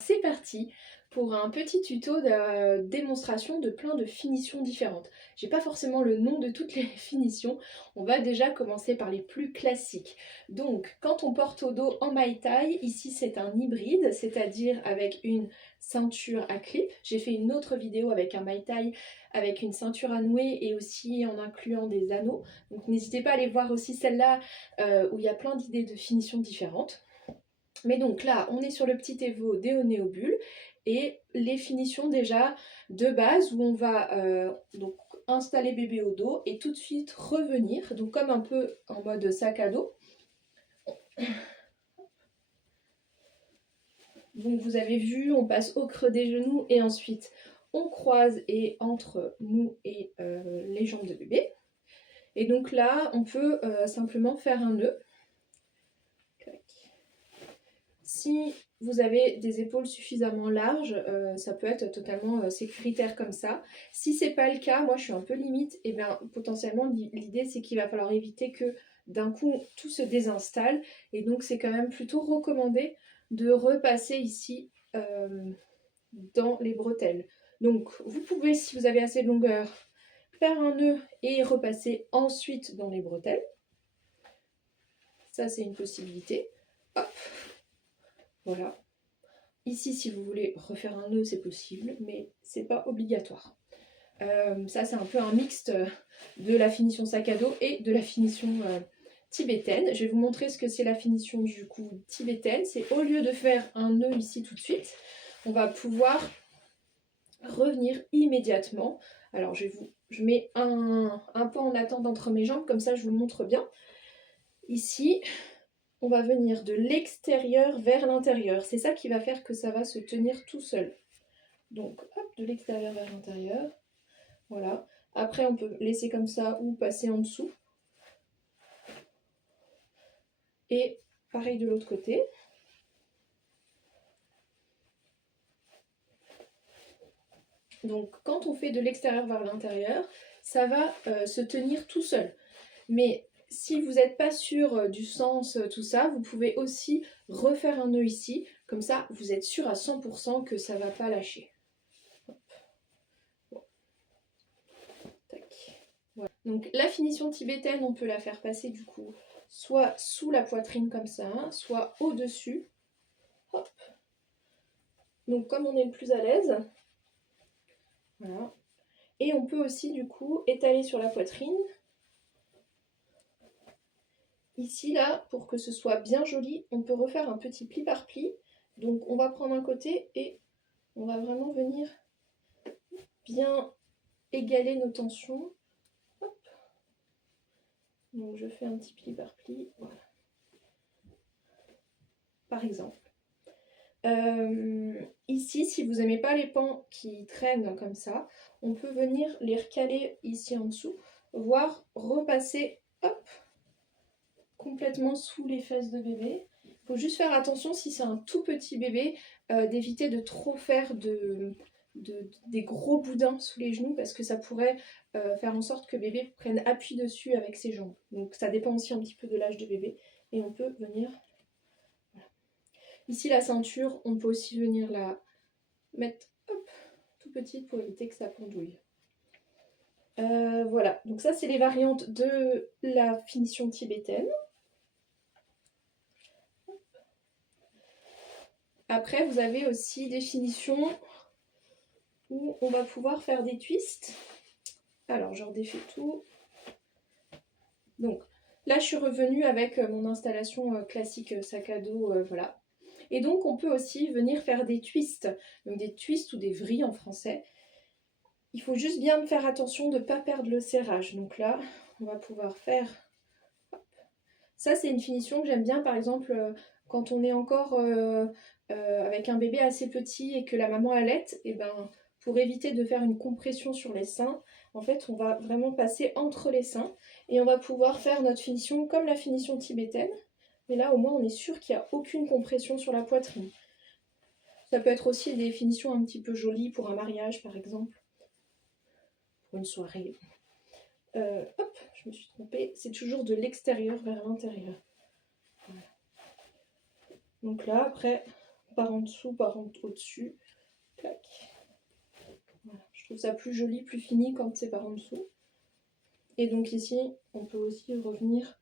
C'est parti pour un petit tuto de démonstration de plein de finitions différentes. J'ai pas forcément le nom de toutes les finitions, on va déjà commencer par les plus classiques. Donc quand on porte au dos en maille-taille, ici c'est un hybride, c'est-à-dire avec une ceinture à clip. J'ai fait une autre vidéo avec un maille-taille avec une ceinture à nouer et aussi en incluant des anneaux. Donc n'hésitez pas à aller voir aussi celle-là où il y a plein d'idées de finitions différentes. Mais donc là, on est sur le petit Evo Deo Néobulle et les finitions déjà de base où on va donc installer bébé au dos et tout de suite revenir, donc comme un peu en mode sac à dos. Donc vous avez vu, on passe au creux des genoux et ensuite on croise et entre nous et les jambes de bébé. Et donc là, on peut simplement faire un nœud. Si vous avez des épaules suffisamment larges, ça peut être totalement sécuritaire comme ça. Si c'est pas le cas, moi je suis un peu limite, et bien potentiellement l'idée c'est qu'il va falloir éviter que d'un coup tout se désinstalle, et donc c'est quand même plutôt recommandé de repasser ici dans les bretelles. Donc vous pouvez, si vous avez assez de longueur, faire un nœud et repasser ensuite dans les bretelles. Ça c'est une possibilité. Hop. Voilà. Ici, si vous voulez refaire un nœud, c'est possible, mais c'est pas obligatoire. Ça, c'est un peu un mixte de la finition sac à dos et de la finition tibétaine. Je vais vous montrer ce que c'est la finition du coup tibétaine. C'est au lieu de faire un nœud ici tout de suite, on va pouvoir revenir immédiatement. Alors, je mets un pan en attente entre mes jambes, comme ça je vous montre bien. Ici, on va venir de l'extérieur vers l'intérieur. C'est ça qui va faire que ça va se tenir tout seul. Donc, hop, de l'extérieur vers l'intérieur. Voilà. Après, on peut laisser comme ça ou passer en dessous. Et pareil de l'autre côté. Donc, quand on fait de l'extérieur vers l'intérieur, ça va se tenir tout seul. Mais si vous n'êtes pas sûr du sens, tout ça, vous pouvez aussi refaire un nœud ici. Comme ça, vous êtes sûr à 100% que ça ne va pas lâcher. Bon. Tac. Voilà. Donc la finition tibétaine, on peut la faire passer du coup soit sous la poitrine comme ça, soit au-dessus. Hop. Donc comme on est le plus à l'aise. Voilà. Et on peut aussi du coup étaler sur la poitrine. Ici, là, pour que ce soit bien joli, on peut refaire un petit pli par pli. Donc on va prendre un côté et on va vraiment venir bien égaler nos tensions. Hop. Donc je fais un petit pli par pli. Voilà. Par exemple. Ici, si vous n'aimez pas les pans qui traînent comme ça, on peut venir les recaler ici en dessous, voire repasser, hop, complètement sous les fesses de bébé. Il faut juste faire attention, si c'est un tout petit bébé, d'éviter de trop faire des gros boudins sous les genoux, parce que ça pourrait faire en sorte que bébé prenne appui dessus avec ses jambes. Donc ça dépend aussi un petit peu de l'âge de bébé. Et on peut venir... Ici, la ceinture, on peut aussi venir la mettre hop, tout petite pour éviter que ça pendouille. Voilà, donc ça, c'est les variantes de la finition tibétaine. Après, vous avez aussi des finitions où on va pouvoir faire des twists. Alors, je redéfais tout. Donc, là, je suis revenue avec mon installation classique sac à dos, voilà. Et donc, on peut aussi venir faire des twists, donc des twists ou des vrilles en français. Il faut juste bien faire attention de ne pas perdre le serrage. Donc là, on va pouvoir faire... Hop. Ça, c'est une finition que j'aime bien, par exemple, quand on est encore avec un bébé assez petit et que la maman allaite, et ben, pour éviter de faire une compression sur les seins, en fait, on va vraiment passer entre les seins et on va pouvoir faire notre finition comme la finition tibétaine. Mais là, au moins, on est sûr qu'il n'y a aucune compression sur la poitrine. Ça peut être aussi des finitions un petit peu jolies pour un mariage, par exemple. Pour une soirée. Hop, je me suis trompée. C'est toujours de l'extérieur vers l'intérieur. Voilà. Donc là, après, par en dessous, par au-dessus. Voilà. Je trouve ça plus joli, plus fini quand c'est par en dessous. Et donc ici, on peut aussi revenir,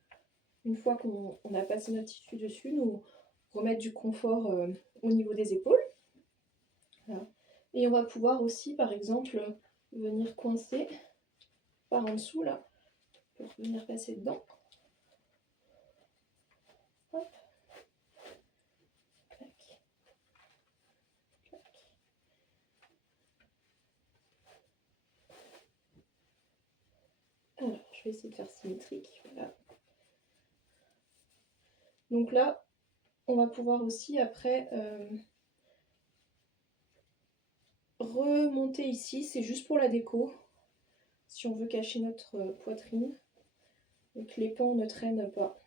une fois qu'on a passé notre tissu dessus, nous remettre du confort au niveau des épaules. Voilà. Et on va pouvoir aussi, par exemple, venir coincer par en dessous, là, pour venir passer dedans. Hop. Clac. Clac. Alors, je vais essayer de faire symétrique. Voilà. Donc là, on va pouvoir aussi, après, remonter ici. C'est juste pour la déco, si on veut cacher notre poitrine. Donc les pans ne traînent pas.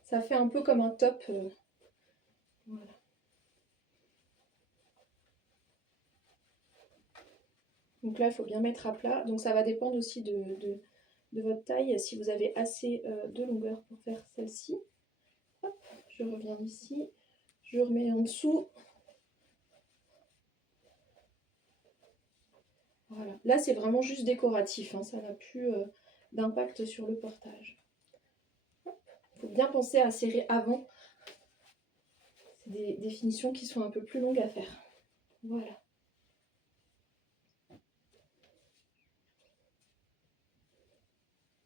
Ça fait un peu comme un top. Voilà. Donc là, il faut bien mettre à plat. Donc ça va dépendre aussi de votre taille. Si vous avez assez de longueur pour faire celle-ci. Je reviens ici. Je remets en dessous. Voilà. Là, c'est vraiment juste décoratif. Hein. Ça n'a plus d'impact sur le portage. Il faut bien penser à serrer avant. C'est des finitions qui sont un peu plus longues à faire. Voilà.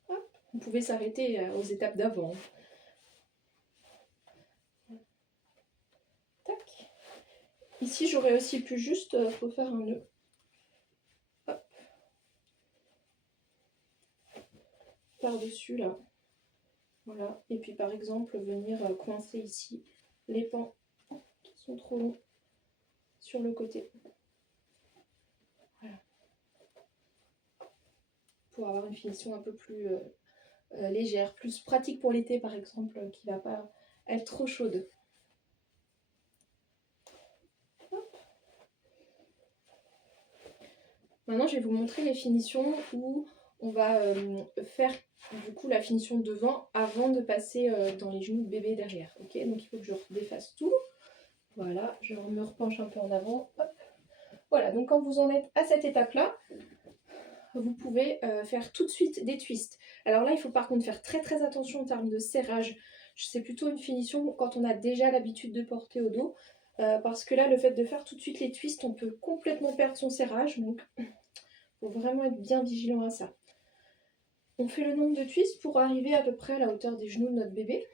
Hop. Vous pouvez s'arrêter aux étapes d'avant. Tac. Ici, j'aurais aussi pu juste refaire un nœud. Hop. Par-dessus, là. Voilà. Et puis, par exemple, venir coincer ici les pans qui sont trop longs sur le côté. Voilà. Pour avoir une finition un peu plus légère, plus pratique pour l'été, par exemple, qui ne va pas être trop chaude. Hop. Maintenant, je vais vous montrer les finitions où on va faire du coup la finition devant avant de passer dans les genoux de bébé derrière. Ok, donc il faut que je défasse tout. Voilà, je me repenche un peu en avant. Hop. Voilà, donc quand vous en êtes à cette étape-là, vous pouvez faire tout de suite des twists. Alors là, il faut par contre faire très très attention en termes de serrage. C'est plutôt une finition quand on a déjà l'habitude de porter au dos. Parce que là, le fait de faire tout de suite les twists, on peut complètement perdre son serrage. Donc, il faut vraiment être bien vigilant à ça. On fait le nombre de twists pour arriver à peu près à la hauteur des genoux de notre bébé.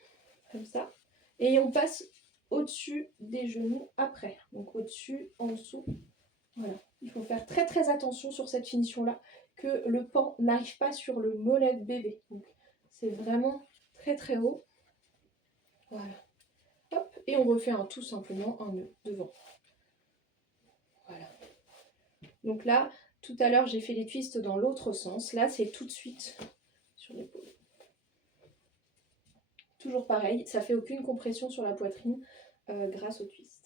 Comme ça. Et on passe au-dessus des genoux après. Donc au-dessus, en dessous. Voilà. Il faut faire très très attention sur cette finition-là, que le pan n'arrive pas sur le mollet de bébé. C'est vraiment très très haut. Voilà. Hop. Et on refait tout simplement un nœud devant. Voilà. Donc là, tout à l'heure, j'ai fait les twists dans l'autre sens. Là, c'est tout de suite sur l'épaule. Toujours pareil, ça fait aucune compression sur la poitrine grâce au twist.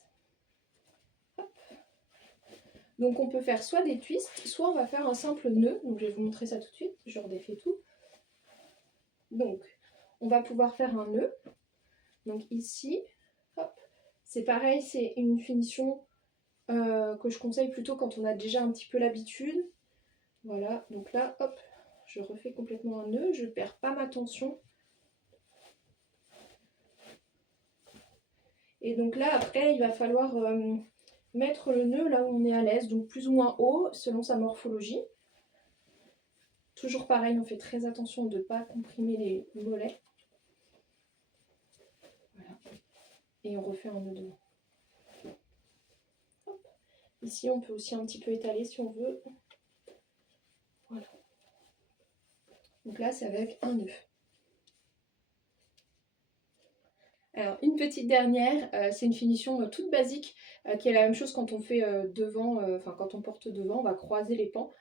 Hop. Donc on peut faire soit des twists, soit on va faire un simple nœud. Donc je vais vous montrer ça tout de suite, je redéfais tout. Donc on va pouvoir faire un nœud. Donc ici, c'est pareil, c'est une finition que je conseille plutôt quand on a déjà un petit peu l'habitude. Voilà, donc là, hop, je refais complètement un nœud, je ne perds pas ma tension. Et donc là, après, il va falloir mettre le nœud là où on est à l'aise, donc plus ou moins haut, selon sa morphologie. Toujours pareil, on fait très attention de ne pas comprimer les mollets. Voilà. Et on refait un nœud devant. Hop. Ici, on peut aussi un petit peu étaler si on veut. Voilà. Donc là, c'est avec un nœud. Alors, une petite dernière, c'est une finition toute basique, qui est la même chose quand on fait devant, quand on porte devant, on va croiser les pans.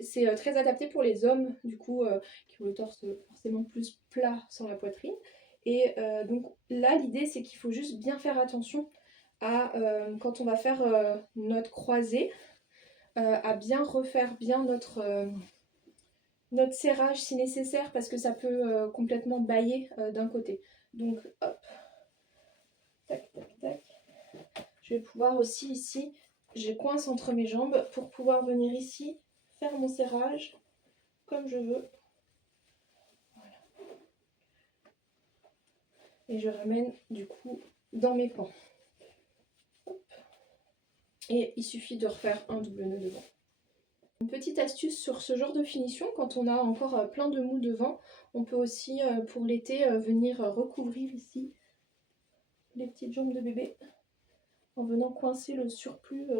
C'est très adapté pour les hommes, du coup, qui ont le torse forcément plus plat sans la poitrine. Et donc là, l'idée, c'est qu'il faut juste bien faire attention à, quand on va faire notre croisée, à bien refaire bien notre serrage si nécessaire, parce que ça peut complètement bailler d'un côté. Donc hop, tac, tac, tac. je vais pouvoir aussi ici, je coince entre mes jambes pour pouvoir venir ici faire mon serrage comme je veux. Voilà. Et je ramène du coup dans mes pans. Hop. Et il suffit de refaire un double nœud devant. Une petite astuce sur ce genre de finition, quand on a encore plein de mou devant, on peut aussi pour l'été venir recouvrir ici les petites jambes de bébé en venant coincer le surplus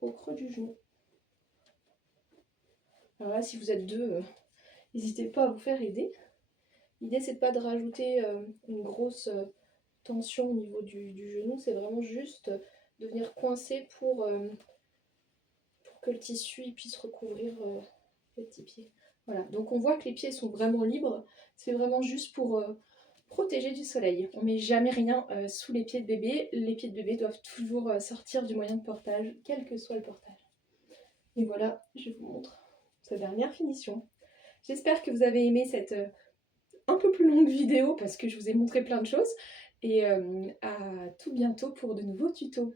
au creux du genou. Alors là, si vous êtes deux, n'hésitez pas à vous faire aider. L'idée, c'est pas de rajouter une grosse tension au niveau du genou, c'est vraiment juste de venir coincer pour que le tissu puisse recouvrir les petits pieds. Voilà, donc on voit que les pieds sont vraiment libres, c'est vraiment juste pour protéger du soleil. On met jamais rien sous les pieds de bébé, les pieds de bébé doivent toujours sortir du moyen de portage, quel que soit le portage. Et voilà, je vous montre sa dernière finition. J'espère que vous avez aimé cette un peu plus longue vidéo parce que je vous ai montré plein de choses, et à tout bientôt pour de nouveaux tutos.